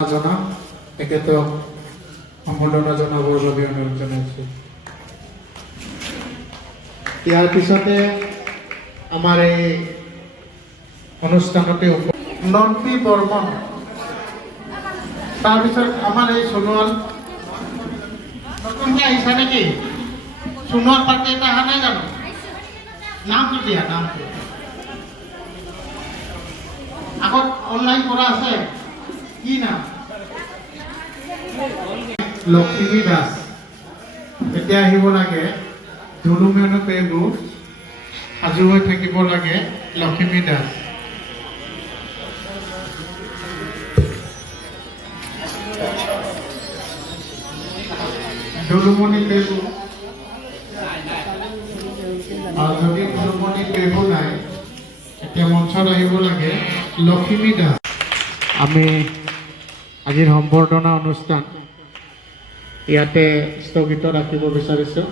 তেখেতক সম্বৰ্ধনা জনাবৰ বাবে অনুৰোধ জনাইছোঁ। ইয়াৰ পিছতে আমাৰ এই অনুষ্ঠানতে নন্তি বৰ্মন, তাৰপিছত আমাৰ এই সোণোৱাল নতুনকৈ আহিছা নেকি? সোণোৱাল পাৰ্টি এটা অহা নাই জানো? নামটো দিয়া, নামটো আগত অনলাইন কৰা আছে, কি নাম? লক্ষ্মী দাস। এতিয়া আহিব লাগে ধুলুমেনু পেগু, সাজু হৈ থাকিব লাগে লক্ষ্মী দাস। ধুলুমণি পেগু, যদি ধুলুমণি পেগু নাই এতিয়া মঞ্চত আহিব লাগে লক্ষ্মী দাস। আমি আজিৰ সম্বৰ্ধনা অনুষ্ঠান ইয়াতে স্থগিত ৰাখিব বিচাৰিছোঁ।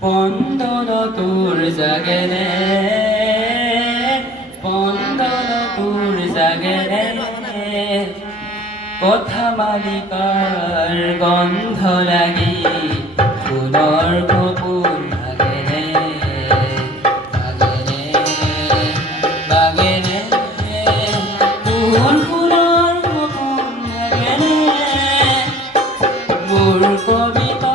স্পন্দন তোৰ জাগেৰে, স্পন্দন তোৰ জাগেৰে, কথা মালিকাৰ গন্ধ লাগি ফুলৰ কপোৰ ভাগেৰে, ভাগেৰে, ভাগেৰে, ফুলৰ কপোৰ ভাগেৰে, মোৰ কবিতা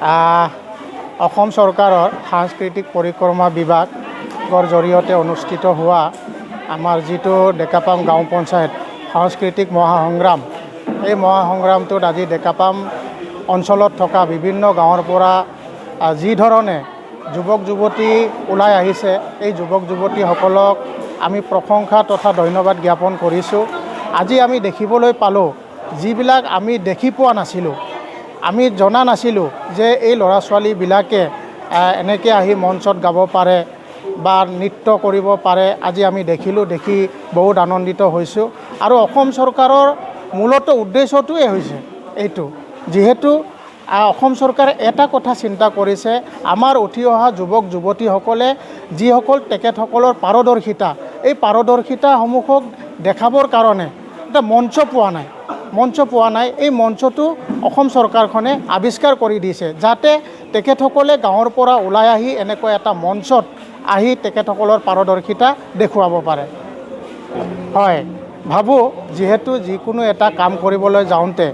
অসম চৰকাৰৰ সাংস্কৃতিক পৰিক্ৰমা বিভাগৰ জৰিয়তে অনুষ্ঠিত হোৱা আমাৰ যিটো ডেকাপাম গাঁও পঞ্চায়ত সাংস্কৃতিক মহাসংগ্ৰাম, এই মহাসংগ্ৰামটোত আজি ডেকাপাম অঞ্চলত থকা বিভিন্ন গাঁৱৰ পৰা যি ধৰণে যুৱক যুৱতী ওলাই আহিছে, এই যুৱক যুৱতীসকলক আমি প্ৰশংসা তথা ধন্যবাদ জ্ঞাপন কৰিছোঁ। আজি আমি দেখিবলৈ পালোঁ, যিবিলাক আমি দেখি পোৱা নাছিলোঁ, আমি জনা নাছিলোঁ যে এই ল'ৰা ছোৱালীবিলাকে এনেকৈ আহি মঞ্চত গাব পাৰে বা নৃত্য কৰিব পাৰে। আজি আমি দেখিলোঁ, দেখি বহুত আনন্দিত হৈছোঁ। আৰু অসম চৰকাৰৰ মূলত উদ্দেশ্যটোৱে হৈছে এইটো, যিহেতু অসম চৰকাৰে এটা কথা চিন্তা কৰিছে, আমাৰ উঠি অহা যুৱক যুৱতীসকলে যিসকল তেখেতসকলৰ পাৰদৰ্শিতা, এই পাৰদৰ্শিতাসমূহক দেখাবৰ কাৰণে এটা মঞ্চ পোৱা নাই। এই মঞ্চটো অসম চৰকাৰখনে আৱিষ্কাৰ কৰি দিছে, যাতে তেখেতসকলে গাঁৱৰ পৰা ওলাই আহি এনেকুৱা এটা মঞ্চত আহি তেখেতসকলৰ পাৰদৰ্শিতা দেখুৱাব পাৰে। হয়, ভাবোঁ যিহেতু যিকোনো এটা কাম কৰিবলৈ যাওঁতে,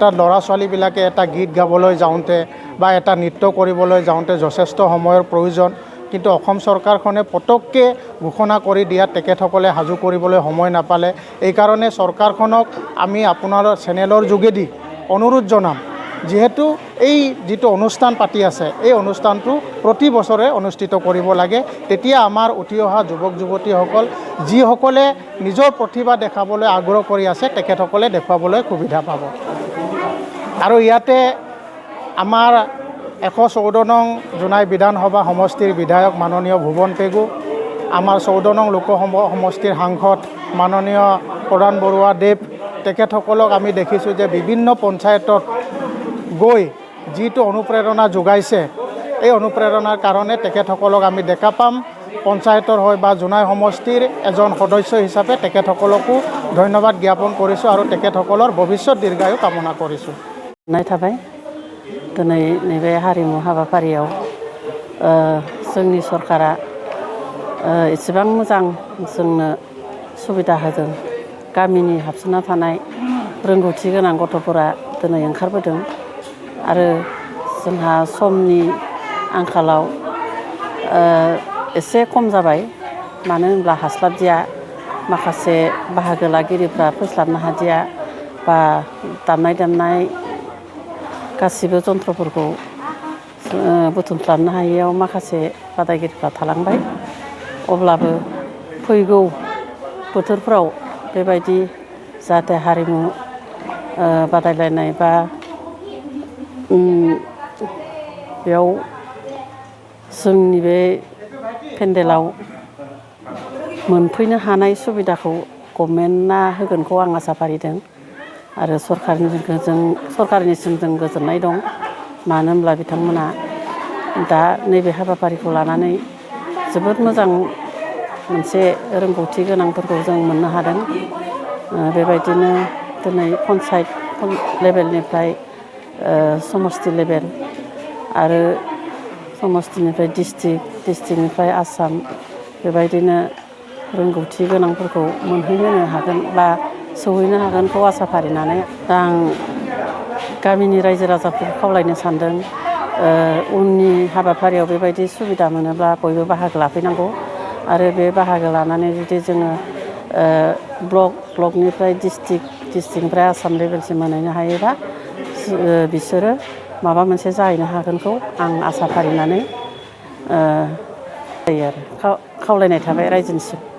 তাত ল'ৰা ছোৱালীবিলাকে এটা গীত গাবলৈ যাওঁতে বা এটা নৃত্য কৰিবলৈ যাওঁতে যথেষ্ট সময়ৰ প্ৰয়োজন। কিন্তু অসম চৰকাৰখনে পটককৈ ঘোষণা কৰি দিয়াত তেখেতসকলে সাজু কৰিবলৈ সময় নাপালে। এইকাৰণে চৰকাৰখনক আমি আপোনাৰ চেনেলৰ যোগেদি অনুৰোধ জনাম, যিহেতু এই যিটো অনুষ্ঠান পাতি আছে, এই অনুষ্ঠানটো প্ৰতি বছৰে অনুষ্ঠিত কৰিব লাগে। তেতিয়া আমাৰ উঠি অহা যুৱক যুৱতীসকল যিসকলে নিজৰ প্ৰতিভা দেখাবলৈ আগ্ৰহ কৰি আছে, তেখেতসকলে দেখুৱাবলৈ সুবিধা পাব। আৰু ইয়াতে আমাৰ 114 নং জোনাই বিধানসভা সমষ্টিৰ বিধায়ক মাননীয় ভুৱন পেগু, আমাৰ 14 নং লোকসভা সমষ্টিৰ সাংসদ মাননীয় প্ৰধান বৰুৱা দেৱ, তেখেতসকলক আমি দেখিছোঁ যে বিভিন্ন পঞ্চায়তত গৈ যিটো অনুপ্ৰেৰণা যোগাইছে, এই অনুপ্ৰেৰণাৰ কাৰণে তেখেতসকলক আমি ডেকাপাম পঞ্চায়তৰ হয় বা জোনাই সমষ্টিৰ এজন সদস্য হিচাপে তেখেতসকলকো ধন্যবাদ জ্ঞাপন কৰিছোঁ আৰু তেখেতসকলৰ ভৱিষ্যত দীৰ্ঘায়ু কামনা কৰিছোঁ। नाय थाबाय दिनै नैबे हारिमु हाबाफारियाव जोंनि सरकारा एसेबां मोजां जोंनो सुबिदा होदों। गामिनि हाबसोना थानाय रोंगौथि गोनां गथ'फोरा दिनै ओंखारबोदों आरो जोंहा समनि आंखालाव एसे खम जाबाय, मानो होनब्ला हास्लाबदिया माखासे बाहागो लागिरिफ्रा फैस्लाबनो हादिया बा दामनाय गासिबो जन्थ्रफोरखौ बुथुमस्लाबनो हायैयाव माखासे बादायगिरिफ्रा थालांबाय। अब्लाबो फैगौ बोथोरफ्राव बेबायदि जाहाथे हारिमु बादायलायनाय बा बेयाव जोंनि बे पेन्डेलाव मोनफैनो हानाय सुबिदाखौ गभर्नमेन्टआ होगोनखौ आं आसा फारिदों आरो सरकारनिसिम जों गोजोननाय दं। मानो होनब्ला बिथांमोना दा नैबे हाबाफारिखौ लानानै जोबोद मोजां मोनसे रोंगौथि गोनांफोरखौ जों मोननो हादों। बेबायदिनो दिनै पन्सायत लेभेलनिफ्राय समष्टि लेभेल आरो समष्टिनिफ्राय डिस्ट्रिक्टनिफ्राय आसाम, बेबायदिनो रोंगौथि गोनांफोरखौ मोनहैहोनो हागोन बा सौहैनो हागोनखौ आसा फारिनानै आं गामिनि रायजो राजाफोरखौ खावलायनो सानदों, उननि हाबाफारियाव बेबायदि सुबिदा मोनोब्ला बयबो बाहागो लाफैनांगौ आरो बे बाहागो लानानै जुदि जोङो ब्लकनिफ्राय डिस्ट्रिक्टनिफ्राय आसाम लेभेलसिम मोनहैनो हायोबा बिसोरो माबा मोनसे जाहैनो हागोनखौ आं आसा फारिनानै जायो आरो खावलायनाय थाबाय रायजोनिसिम।